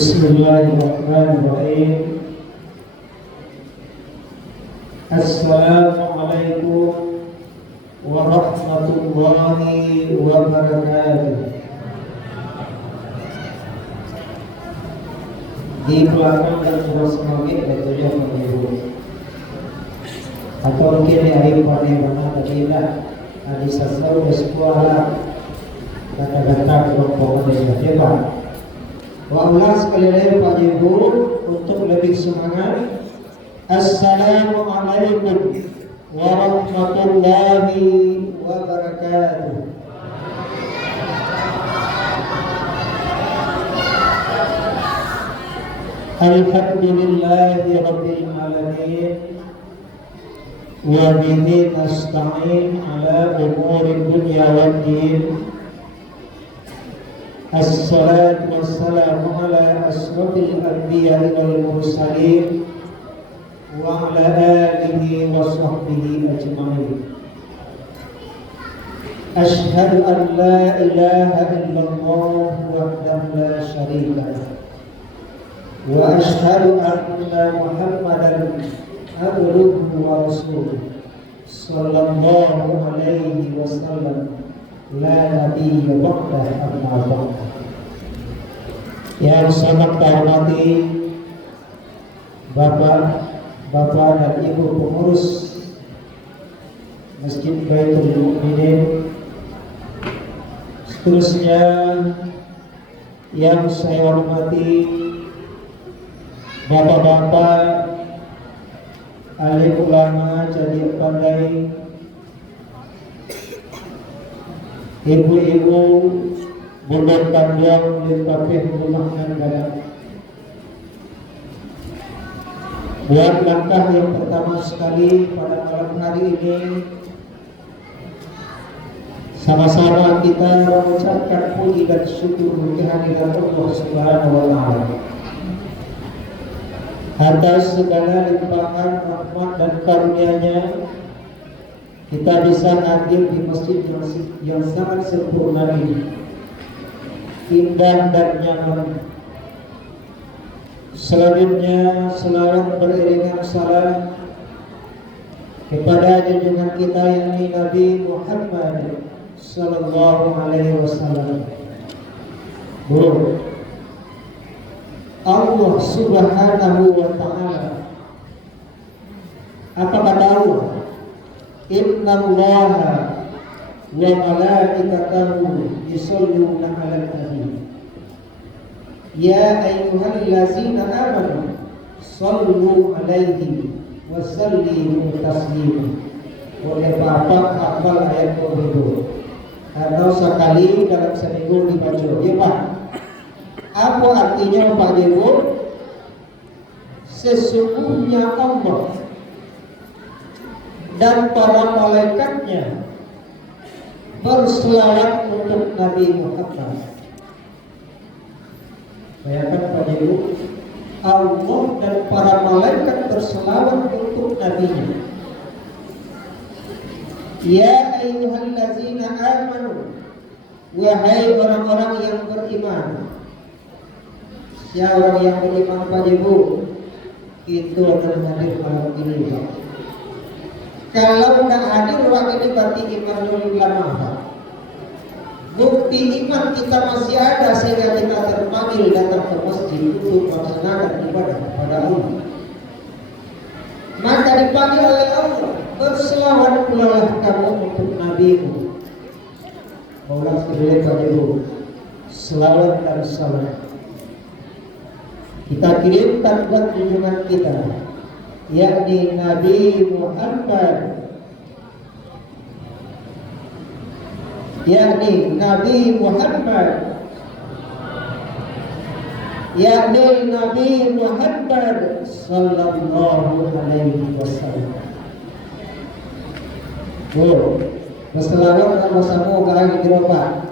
Bismillahirrahmanirrahim. Assalamualaikum warahmatullahi wabarakatuh. Di belakang dan terus semangat betulnya mengibu. Atau mungkin hari pada mana tadi lah di sasau sekolah kata-kata kelompok desa. Wa'ulah sekali lagi Pak Ibu untuk lebih semangat. Assalamualaikum warahmatullahi wabarakatuh. Alhamdulillahi rabbil alamin. Wa bihi nasta'in ala umuri dunya waddin. Assalatu wassalamu ala asrafil anbiya'i wal mursalin wa ala alihi wa sahbihi ajma'in. Ashhadu an la ilaha illallah wahdahu la syarika lah wa ashhadu anna Muhammadan abduhu wa rasuluh sallallahu alaihi wasallam. La nabiyya ba'dah amma ba'd. Yang sangat terhormati Bapak dan Ibu pengurus Masjid Baitul Mukminin, seterusnya yang saya hormati Bapak-bapak alim ulama jadi pandai, ibu-ibu bundar panjang di kafih rumah negara. Buat langkah yang pertama sekali pada malam hari ini, sama-sama kita mengucapkan puji dan syukur kehadirat Allah Subhanahu wa Ta'ala atas segala limpahan rahmat dan karunia-Nya. Kita bisa hadir di masjid yang sangat sempurna ini, indah dan nyaman. Selanjutnya selawat beriringan salam kepada junjungan kita yakni Nabi Muhammad sallallahu alaihi wasallam. Allah Subhanahu wa Ta'ala, apa kata Allah? Inna Allaha wa malaikatahu yusholluna 'alan nabi. Ya ayyuhallazina amanu shallu 'alaihi wa sallimu taslima. Oleh Bapak hafal ayat itu atau sekali dalam seminggu dibaca, ya Pak. Apa artinya Pak Ibu? Sesungguhnya Allah dan para malaikatnya berselawat untuk Nabi Muhammad. Bayangkan Pak Ibu, Allah dan para malaikat berselawat untuk Nabi-Nya. Ya ayyuhallazina amanu, wahai orang-orang yang beriman. Siapa orang yang beriman Pak Ibu? Itu akan hadir malam ini Pak. Kalau tidak hadir waktu ini berarti iman dulu lama. Bukti iman kita masih ada sehingga kita terpanggil datang ke masjid untuk melaksanakan ibadah kepada Allah. Maka dipanggil oleh Allah, berselawat pula kamu untuk Nabi-Mu. Maulah sekali Pak Ibu, selawat dan salam kita kirimkan buat junjungan kita, yakni Nabi Muhammad, yakni Nabi Muhammad sallallahu alaihi wasallam. Berselawat sama-sama kali itu Pak,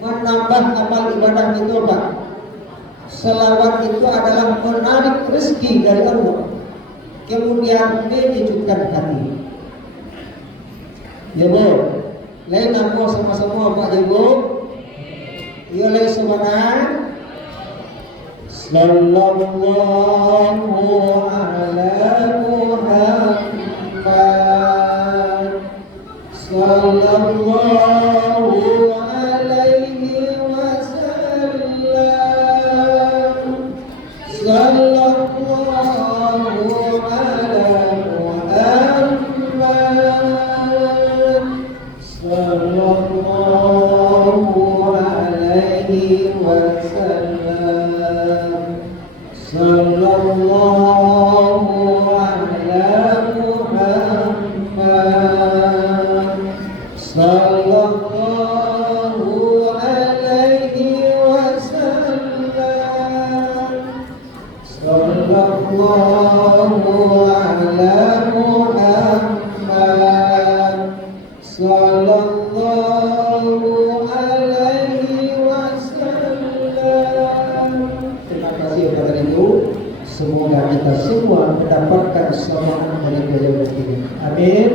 menambah amal ibadah itu Pak. Selawat itu adalah menarik rezeki dari Allah, kemudian menyejukkan hati. Ya Bu, lain aku sama-sama Pak Ibu. Ya lain sebenarnya Sallallahu ala Muhammad. Sallallahu alaihi wasallam. Sallallahu ala Muhammad. Sallallahu alaihi wasallam. Sallallahu ala Muhammad. Sallallahu alaihi wasallam. Sallallahu ala Muhammad. Sallallahu alaihi wasallam. Terima kasih kepada Ibu. Semoga kita semua mendapatkan keselamatan dari kedua ini. Amin.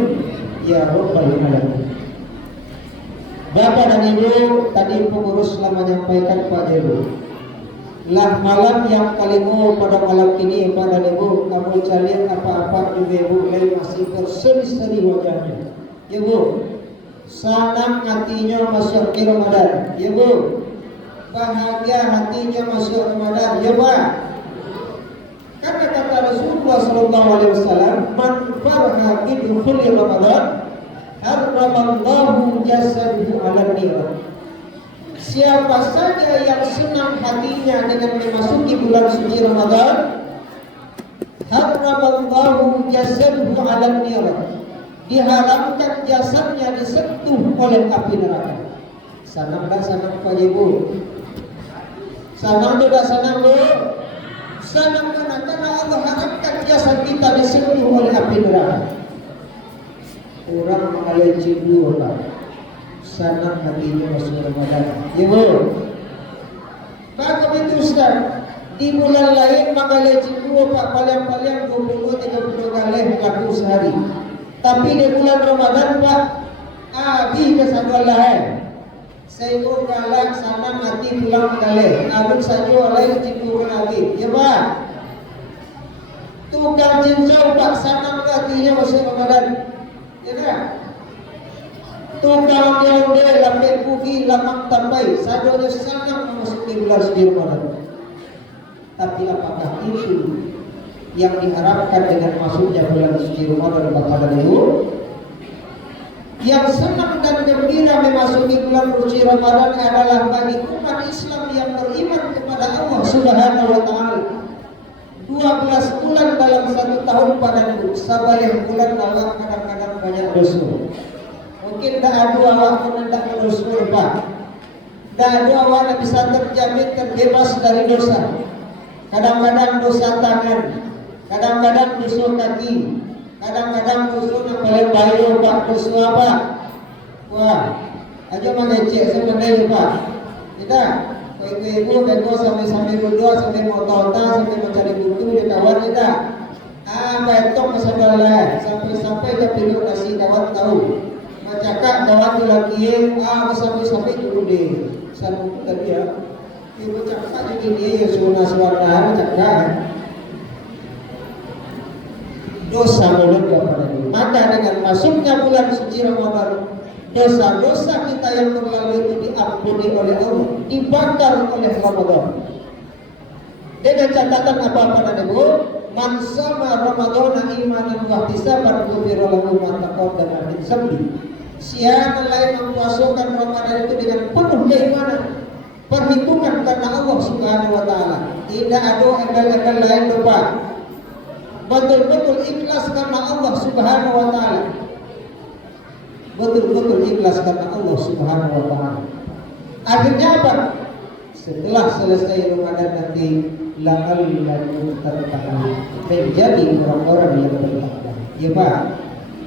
Ya Rabbal Alamin. Bapak dan Ibu, tadi pengurus telah menyampaikan kepada Ibu, lah malam yang kalimu pada malam ini pada Ibu, kamu cari apa-apa juga Ibu, masih berseri-seri wajahnya. Ibu, senang hatinya masuk di Ramadan. Ibu, bahagia hatinya masuk Ramadan. Ya Pak. Kata Rasulullah SAW, man farha bi dukhuli Ramadan, harramallahu jasadahu 'ala nar. Siapa saja yang senang hatinya dengan memasuki bulan suci Ramadan, harramallahu jasadahu 'ala nar. Diharamkan jasadnya disentuh oleh api neraka. Senang tak senang Pak Ibu? Senang tidak senang Bu? Senang karena Allah haramkan jasad kita disentuh oleh api neraka. Orang mengalami cindu Pak. Senang hatinya masuk Ramadan. Ibu, Pak begitu Ustaz. Di bulan lain mengalami cindu Pak, paling-paling 20-30 kali laku sehari. Tapi di bulan Ramadan Pak, abi kesadulah. Saya galak sana mati pulang kali. Abang saja oleh cindu abi. Ya Pak. Tukang cincau Pak, senang hatinya masuk Ramadan. Ya kan? Tukang dia lambat pugi lamak tambai. Sadonya senang memasuki bulan suci Ramadan. Tapi apakah itu yang diharapkan dengan masuknya bulan suci Ramadan Bapak dan Ibu? Yang senang dan gembira memasuki bulan suci Ramadan adalah bagi umat Islam yang beriman kepada Allah Subhanahu wa taala. 12 bulan dalam satu tahun padaku, sabalih bulan Allah kadang-kadang banyak dosa. Mungkin tak ada awak menendak dosa Pak. Tak ada awak bisa terjamin terbebas dari dosa. Kadang-kadang dosa tangan, kadang-kadang dosa kaki, kadang-kadang dosa yang paling baik Pak, dosa apa? Wah, aja mengecek sebenarnya Pak. Tidak. Ibu bego sampai berdoa sampai mau tonton sampai mencari buku di kawan tidak. Betok masalah sampai ke pintu nasi kawan tahu. Macakak kawan lagi sampai dulu deh. Satu tadi ya. Ibu cakap jadi dia suara cakap. Dosa mulut kepada Ibu. Maka dengan masuknya bulan suci Ramadan, dosa-dosa kita yang terlalu itu diampuni oleh Allah, dibakar oleh Ramadan. Dengan catatan apa-apa dan Ibu, man sama Ramadan imanan wa ihtisaban ghufira lahu ma taqaddama min dhanbi. Siapa lain mempuasakan Ramadan itu dengan penuh keimanan, perhitungan karena Allah Subhanahu wa taala. Tidak ada embel-embel lain Bapak. Betul-betul ikhlas karena Allah Subhanahu wa taala. Betul-betul ikhlas karena Allah Subhanahu wa taala. Akhirnya apa? Setelah selesai Ramadan nanti la'allakum tattaqun, menjadi orang-orang yang bertakwa. Ya Pak.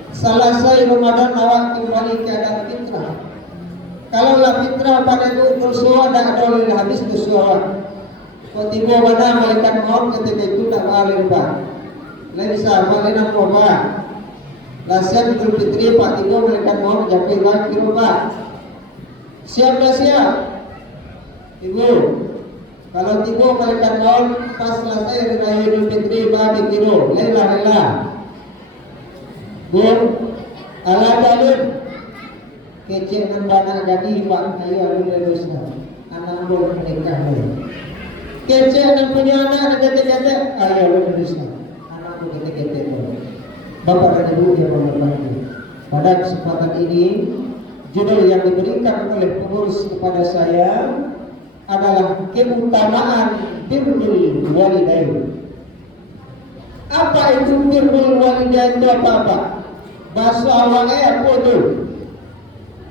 Selesai Ramadan awak kembali keadaan fitrah. Kalaulah fitrah pada itu dosa dah dolil habis dosa. Tiba mana malaikat maut ketika itu tak ngalir Pak. Lain bisa malaikat maut Pak. Lasian Idul Fitri Pak tiba malaikat maut jatuh lagi Pak. Siap dah siap. Ibu, Kalau tiba balikan tahun pas selesai Hari Raya Idul Fitri bagi kilo lela. Bu, ala dalun kecil nan bana jadi pak ayo alu lerusna. Anak boleh menikah ni. Kecil nan punya anak kete-kete ayo alu lerusna. Anak boleh kete-kete tu. Bapak dan Ibu yang hormati. Pada kesempatan ini judul yang diberikan oleh pengurus kepada saya adalah keutamaan birrul walidain. Apa itu birrul walidain itu apa? Bahasa awalnya apa itu?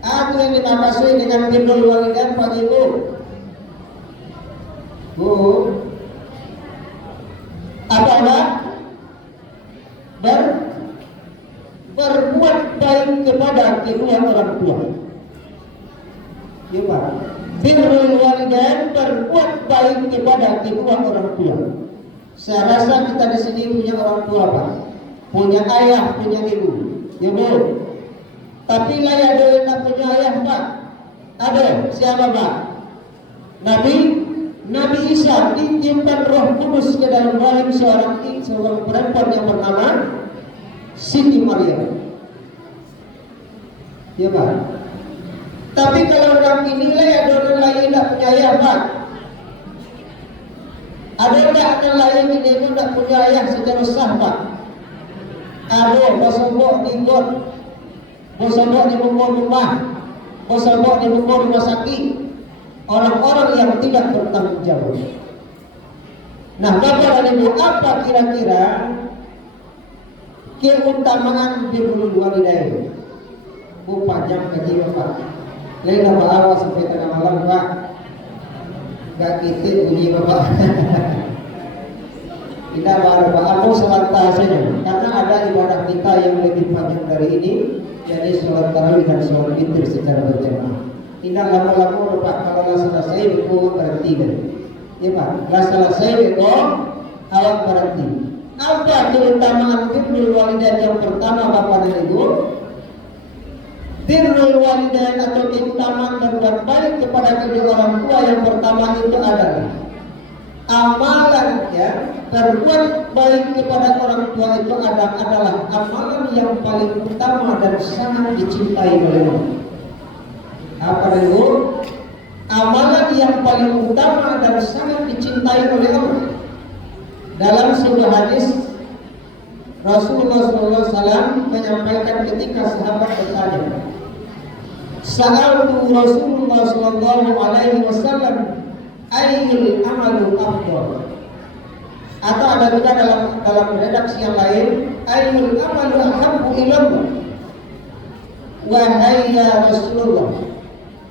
Apa yang dimaksud dengan birrul walidain Pak Ibu? Bu, apa? Berbuat baik kepada kedua orang tua. Ya Pak. Birrul walidain, berbuat baik kepada kedua orang tua. Saya rasa kita di sini punya orang tua Pak, punya ayah, punya ibu, ya Bu. Tapi lah ada yang tak punya ayah Pak. Ada siapa Pak? Nabi Isa ditiupkan Roh Kudus ke dalam rahim seorang perempuan yang bernama Siti Maryam. Ya Pak. Tapi kalau orang dinilai ada orang lain tak punya ayah Pak. Ada tak orang lain ini pun tak punya ayah secara sah Pak. Ada bosobok di got, bosobok di bengkok rumah, bosobok di bengkok rumah sakit. Orang-orang yang tidak bertanggung jawab. Nah, Bapak dan Ibu, apa kira-kira keutamaan birrul walidain? Bu panjang kaji Bapak. Lain nama awal sampai tengah malam Pak. Gak gitu bunyi Bapak. Kita baru Pak. Aku sholat saja. Karena ada ibadah kita yang lebih panjang dari ini, jadi sholat tarawih dan sholat witir secara berjamaah. Tidak lama-lama Pak. Kalau selesai itu berhenti kan? Ya Pak. Kalau selesai itu awak berhenti. Apa keutamaan birrul walidain yang pertama Bapak dan Ibu? Birrul walidain atau keutamaan berbuat baik kepada kedua orang tua yang pertama itu adalah amalan ya, berbuat baik kepada orang tua itu adalah amalan yang paling utama dan sangat dicintai oleh Allah. Apa itu? Amalan yang paling utama dan sangat dicintai oleh Allah. Dalam sebuah hadis Rasulullah SAW menyampaikan ketika sahabat bertanya, Sa'altu Rasulullah sallallahu alaihi wasallam ayyul amalu afdal. Atau ada juga dalam redaksi yang lain, ayyul amalu ahabbu ilallah. Wahai ya Rasulullah,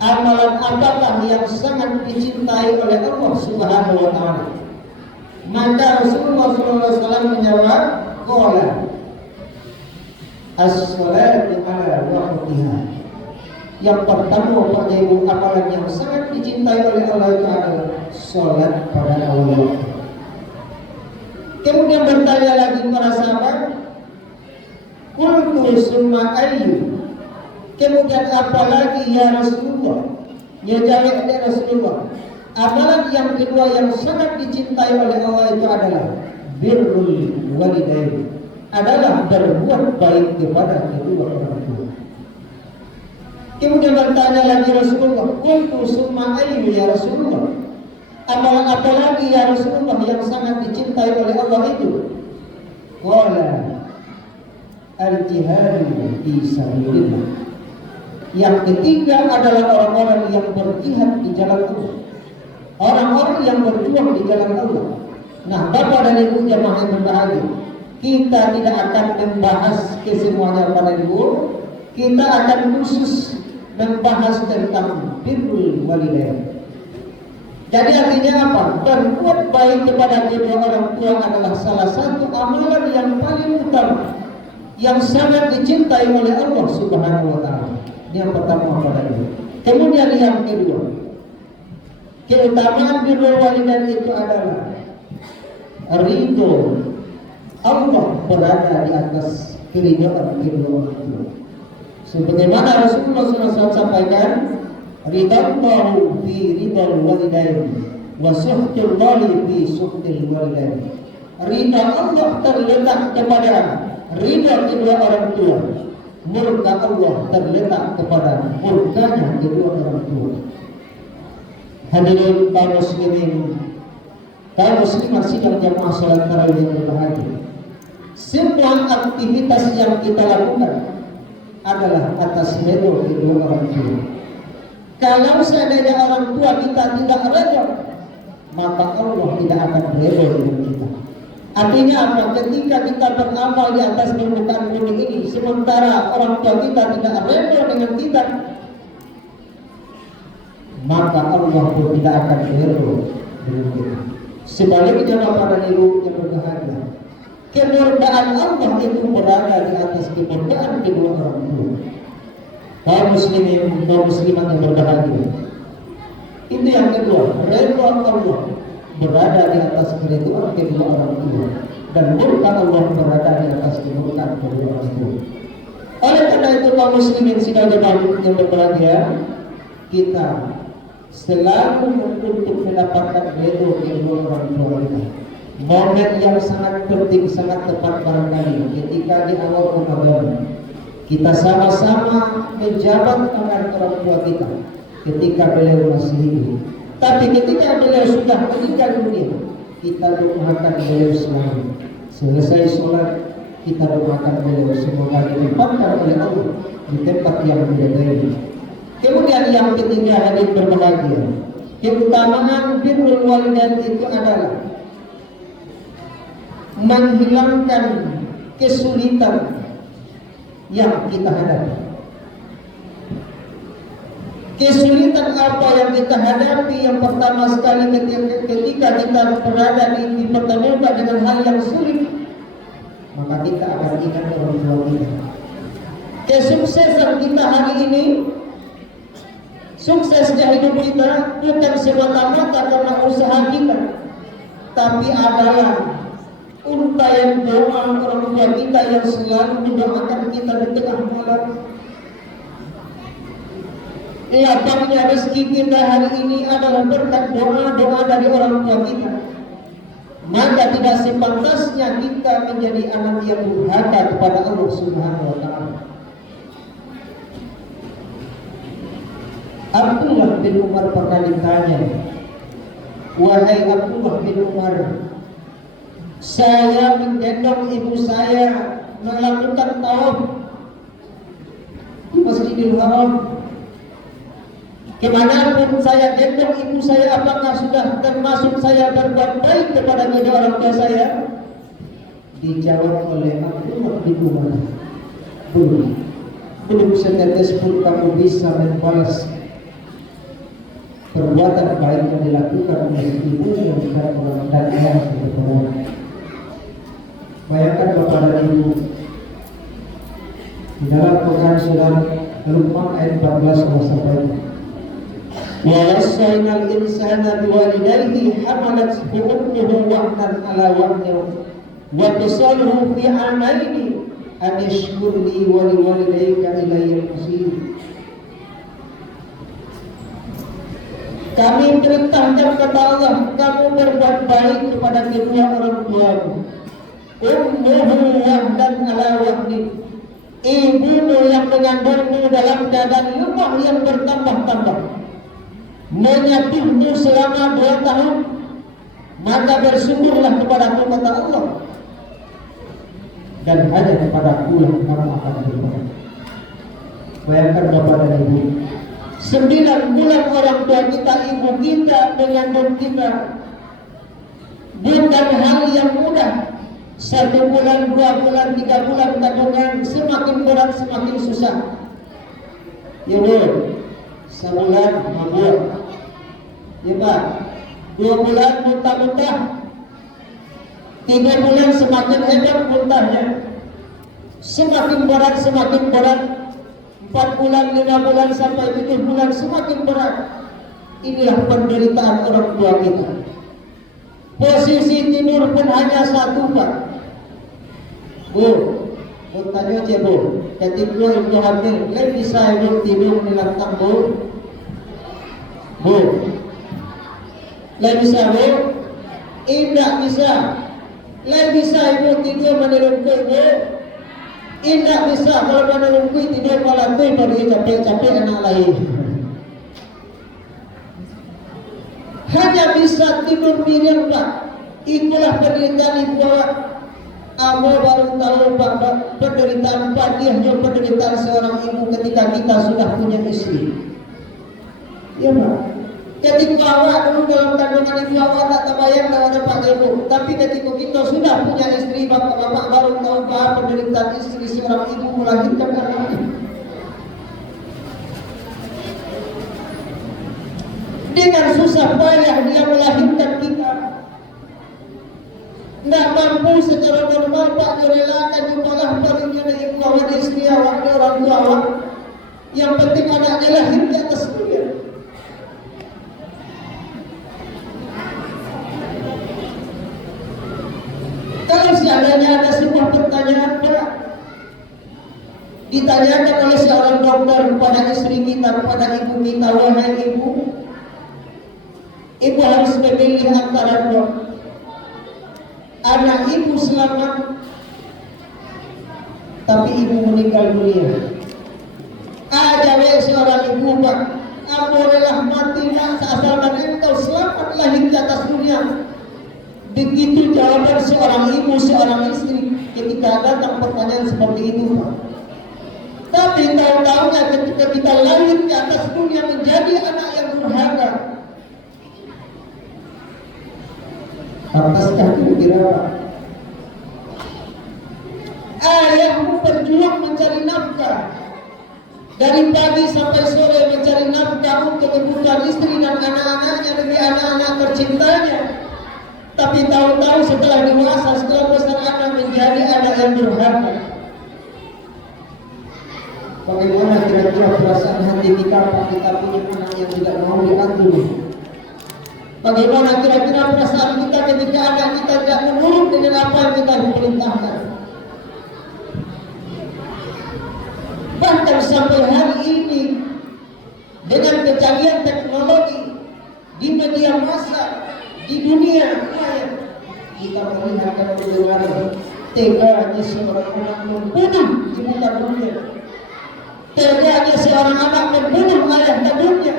amalan apakah yang sangat dicintai oleh Allah Subhanahu wa taala? Maka Rasulullah sallallahu alaihi wasallam menjawab, qala as-salatu ala waqtiha. Yang pertama Pak Ibu, amalan yang sangat dicintai oleh Allah itu adalah sholat pada awal waktu. Kemudian bertanya lagi para sahabat, qultu summa ayyu. Kemudian apa lagi ya Rasulullah? Ya jawab ya Rasulullah, amalan yang kedua yang sangat dicintai oleh Allah itu adalah birrul walidain, adalah berbuat baik kepada kedua orang tua. Kemudian bertanya lagi Rasulullah, qultu summa ayyu ya Rasulullah, amalan apa lagi ya Rasulullah yang sangat dicintai oleh Allah itu? Qala al-jihadu fi sabilillah. Yang ketiga adalah orang-orang yang berjihad di jalan Allah, orang-orang yang berjuang di jalan Allah. Nah, Bapak dan Ibu jamaah yang berbahagia, kita tidak akan membahas kesemuanya pada Ibu. Kita akan khusus membahas tentang birrul walidain. Jadi artinya apa? Berbuat baik kepada kedua orang tua adalah salah satu amalan yang paling utama, yang sangat dicintai oleh Allah Subhanahu wa taala. Yang pertama pada itu. Kemudian yang kedua, keutamaan birrul walidain itu adalah ridho Allah berada di atas keridhaan kedua orang tua. Sebagaimana Rasulullah SAW sampaikan, ridallahu fi ridal walidain wa suhtul wali fi suhtil walidain. Ridha Allah terletak kepada ridha kedua orang tua, murka Allah terletak kepada murkanya kedua orang tua. Hadirin kaum muslimin, kaum muslimah sidang jamaah salat tarawih yang berbahagia. Semua aktivitas yang kita lakukan adalah atas ridha kedua orang tua. Kalau seandainya orang tua kita tidak ridha, maka Allah tidak akan ridha dengan kita. Artinya apa? Ketika kita beramal di atas permukaan bumi ini, sementara orang tua kita tidak ridha dengan kita, maka Allah pun tidak akan ridha dengan kita. Sebaliknya Bapak dan Ibu yang berbahagia, kemurkaan Allah itu berada di atas kemurkaan kedua orang tua. Kaum muslimin, kaum muslimat yang berbahagia, itu yang kedua, ridha Allah berada di atas keridhaan kedua orang tua, dan murka Allah berada di atas kemurkaan kedua orang tua. Oleh karena itu kaum muslimin sidang jemaah yang berbahagia, kita selalu untuk mendapatkan ridha kedua orang tua kita. Momen yang sangat penting, sangat tepat barangkali ketika di awal Ramadan kita sama-sama menjabat tangan orang tua kita ketika beliau masih hidup. Tapi ketika beliau sudah meninggal dunia, kita doakan beliau selalu. Selesai sholat, kita doakan beliau semoga ditempatkan oleh Allah di tempat yang beda-beda. Kemudian yang ketiga, hadir berbahagia, keutamaan birrul walidain itu adalah menghilangkan kesulitan yang kita hadapi. Kesulitan apa yang kita hadapi? Yang pertama sekali ketika kita berada dipertemukan dengan hal yang sulit, maka kita akan ingat orang tua kita. Kesuksesan kita hari ini, suksesnya hidup kita bukan semata-mata karena usaha kita, tapi adalah untayan doa orang tua kita yang selalu mendoakan kita di tengah malam. Lapangnya rezeki kita hari ini adalah berkat doa-doa dari orang tua kita. Maka tidak sepantasnya kita menjadi anak yang durhaka kepada Allah Subhanahu wa Ta'ala. Abdullah bin Umar pernah ditanya, wahai Abdullah bin Umar, saya menggendong ibu saya melakukan tawaf di Masjidil Haram. Kemanapun saya gendong ibu saya, apakah sudah termasuk saya berbuat baik kepada kedua orang tua saya? Dijawab oleh Abdullah bin Umar, belum setetes pun kamu bisa membalas perbuatan baik yang dilakukan oleh ibu dan ayah kepada. Bayangkan Bapak dan Ibu, di dalam Quran surah Luqman ayat 14 Allah sampaikan, wa wasainal insana biwalidayhi hamalathu ummuhu wahnan ala wahnin wa fisaluhu fi amaini an yashkur li wa liwalidayka ilayya al-masir. Kami perintahkan kata Allah, kamu berbuat baik kepada kedua orang tuamu. Ummuhu wahnan ala wahnin, ibumu yang mengandungmu dalam keadaan lemah yang bertambah-tambah, menyakitmu selama 2 tahun, maka bersyukurlah kepadaku kata Allah, dan hanya kepadaku yang kamu akan berdoa. Bayangkan Bapak dan Ibu, 9 bulan orang tua kita, ibu kita mengandung kita, bukan hal yang mudah. 1 bulan, 2 bulan, 3 bulan kandungan, semakin berat semakin susah. Ya Bu, sebulan mabuk, ya Pak, 2 bulan muntah-muntah, 3 bulan semakin hebat muntahnya, semakin berat, 4 bulan, 5 bulan sampai 7 bulan semakin berat. Inilah penderitaan orang tua kita. Posisi tidur pun hanya 1 Pak. Bu, tanya aja Bu, ketika ibu hamil, bisa ibu tidur di lantai Bu? Bu, Lain bisa bu? Tidak bisa. Lain bisa ibu tidur menelungkup ibu. Tidak bisa kalau menelungkup tidur malah tu pergi capek-capek anak lain. Hanya bisa tidur miriam pak. Itulah penderitaan ibu. Amo baru tahu pak penderitaan padihnya penderitaan seorang ibu ketika kita sudah punya istri. Ya pak. Ketika awak dulu dalam kandungan ibu awak tak terbayang kalau ada pak ibu. Tapi ketika kita sudah punya istri, bapak-bapak baru tahu bahwa penderitaan istri seorang ibu melahirkan anaknya. Dengan susah payah dia melahirkan kita. Tidak mampu secara normal pak direlakan jumalah barunya ibu awak istri awak orang tua awak. Yang penting anaknya lahir di atas dunia. Kalau seandainya ada sebuah pertanyaan pak, ditanyakan oleh seorang dokter kepada istri kita, kepada ibu kita, wahai ibu, ibu harus memilih antara dua. Anak ibu selamat, tapi ibu meninggal dunia. Ada seorang ibu pak, aku rela mati nak asalkan engkau selamat lahir di atas dunia. Begitu jawaban seorang ibu, seorang istri ketika datang pertanyaan seperti itu pak. Tapi tahu-tahunya ketika kita lahir di atas dunia menjadi anak yang durhaka. Pantaskah kira-kira pak? Ayahmu berjuang mencari nafkah dari pagi sampai sore mencari nafkah untuk kebutuhan istri dan anak-anaknya demi anak-anak tercintanya. Tapi tahu-tahu setelah dewasa, setelah besar anak menjadi anak yang durhaka. Bagaimana kira-kira perasaan hati kita pak kita punya anak yang tidak mau diatur? Bagaimana kira-kira perasaan kita ketika anak kita tidak menurut dengan apa yang kita perintahkan? Bahkan sampai hari ini dengan kecanggihan teknologi di media massa di dunia maya kita melihat dan mendengar teganya seorang anak membunuh di muka dunia, teganya seorang anak membunuh ayah kandungnya.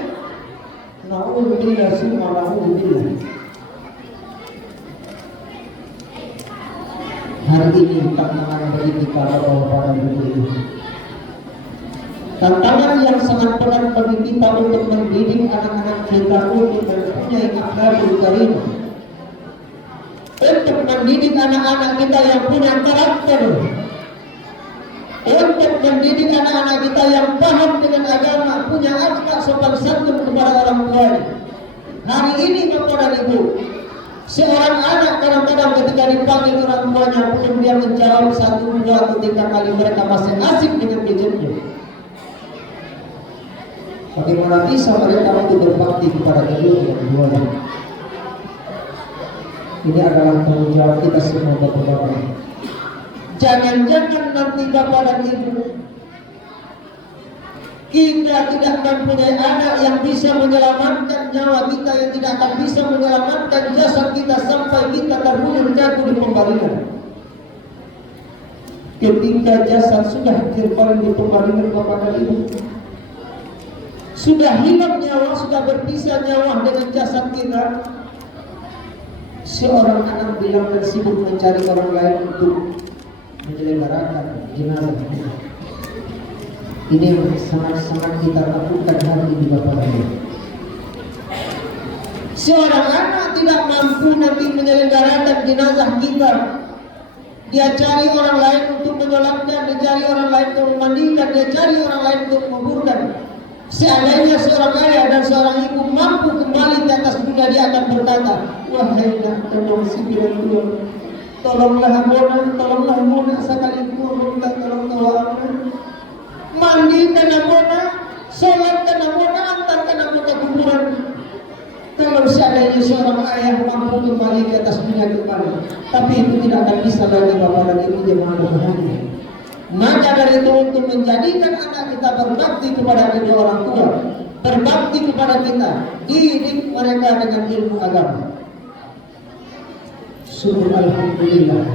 Na'udzubillah summa na'udzubillah. Hari ini tantangan bagi kita para ibu. Tantangan yang sangat berat bagi kita untuk mendidik anak-anak kita untuk mempunyai akhlakul karimah, untuk mendidik anak-anak kita yang punya karakter, untuk mendidik anak-anak kita yang paham dengan agama, punya akhlak sopan santun kepada orang tua. Hari ini bapak dan ibu, seorang anak kadang-kadang ketika dipanggil orang tuanya belum dia menjawab 1, 2 atau 3 kali, mereka masih asik dengan gadgetnya. Bagaimana bisa mereka untuk berbakti kepada kedua-duanya? Ini adalah tanggung jawab kita semua bapak-bapak. Jangan-jangan nanti bapak dan ibu kita tidak mempunyai anak yang bisa menyelamatkan nyawa kita, yang tidak akan bisa menyelamatkan jasad kita sampai kita terbunuh jatuh di pembaringan. Ketika jasad sudah terbaring di pembaringan bapak dan ibu, sudah hilang nyawa, sudah berpisah nyawa dengan jasad kita, seorang anak bilang dan sibuk mencari orang lain untuk menyelenggarakan jenazah. Ini yang sangat-sangat kita takutkan hari ini bapak ibu. Seorang anak tidak mampu nanti menyelenggarakan jenazah kita, dia cari orang lain untuk menyolatkan, dia cari orang lain untuk memandikan, dia cari orang lain untuk menguburkan. Seandainya seorang ayah dan seorang ibu mampu kembali ke atas dunia, dia akan berkata, wahai nak tolong si bilang Tuhan, tolonglah mona sekali gua minta tolong tawaran, mandikan mona, sholatkan mona, antarkan mona ke kuburan. Kalau seandainya seorang ayah mampu kembali ke atas dunia kembali, tapi itu tidak akan bisa bagi bapak dan ibu yang bahagia. Maka dari itu untuk menjadikan anak kita berbakti kepada kedua orang tua, berbakti kepada kita, didik mereka dengan ilmu agama. Sungguh alhamdulillah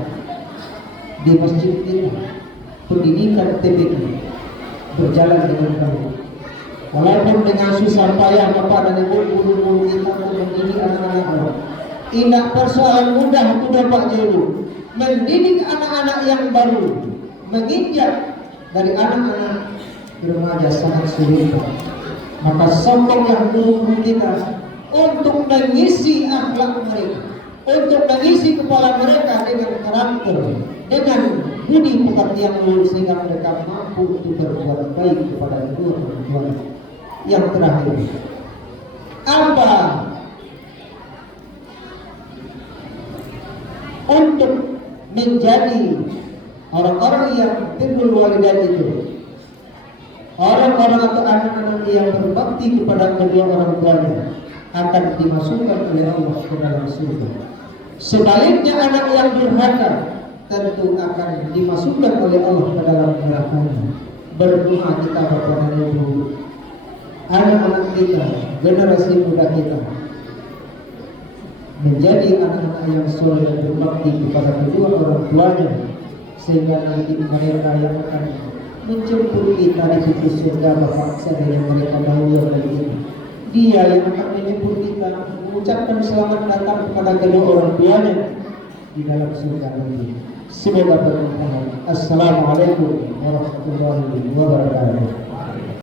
di masjid kita pendidikan TPQ berjalan dengan baik. Walaupun dengan susah payah kepada guru-guru kita untuk mendidik anak-anak, tidak persoalan mudah sudah Pak Jero. Mendidik anak-anak yang baru menginjak dari anak-anak remaja sangat sulit. Maka sombong yang guru kita untuk mengisi akhlak mereka, untuk mengisi kepala mereka dengan karakter, dengan budi pekerti yang luhur, sehingga mereka mampu untuk berbuat baik kepada kedua orang tua. Yang terakhir, apa untuk menjadi orang-orang yang birrul walidain itu, orang-orang atau anak-anak yang berbakti kepada kedua orang tuanya akan dimasukkan oleh Allah ke dalam surga. Sebaliknya anak yang durhaka tentu akan dimasukkan oleh Allah ke dalam neraka. Berdoa kita kepada Ibu, anak-anak kita, generasi muda kita menjadi anak-anak yang soleh dan berbakti kepada kedua orang tuanya, sehingga nanti mereka yang akan menjemput kita di pintu surga Bapak saja yang mereka dahulu dari ini. Dia yang akan menjemput kita, mengucapkan selamat datang kepada kedua orang tuanya di dalam surga nanti. Semoga bermanfaat. Assalamualaikum warahmatullahi wabarakatuh.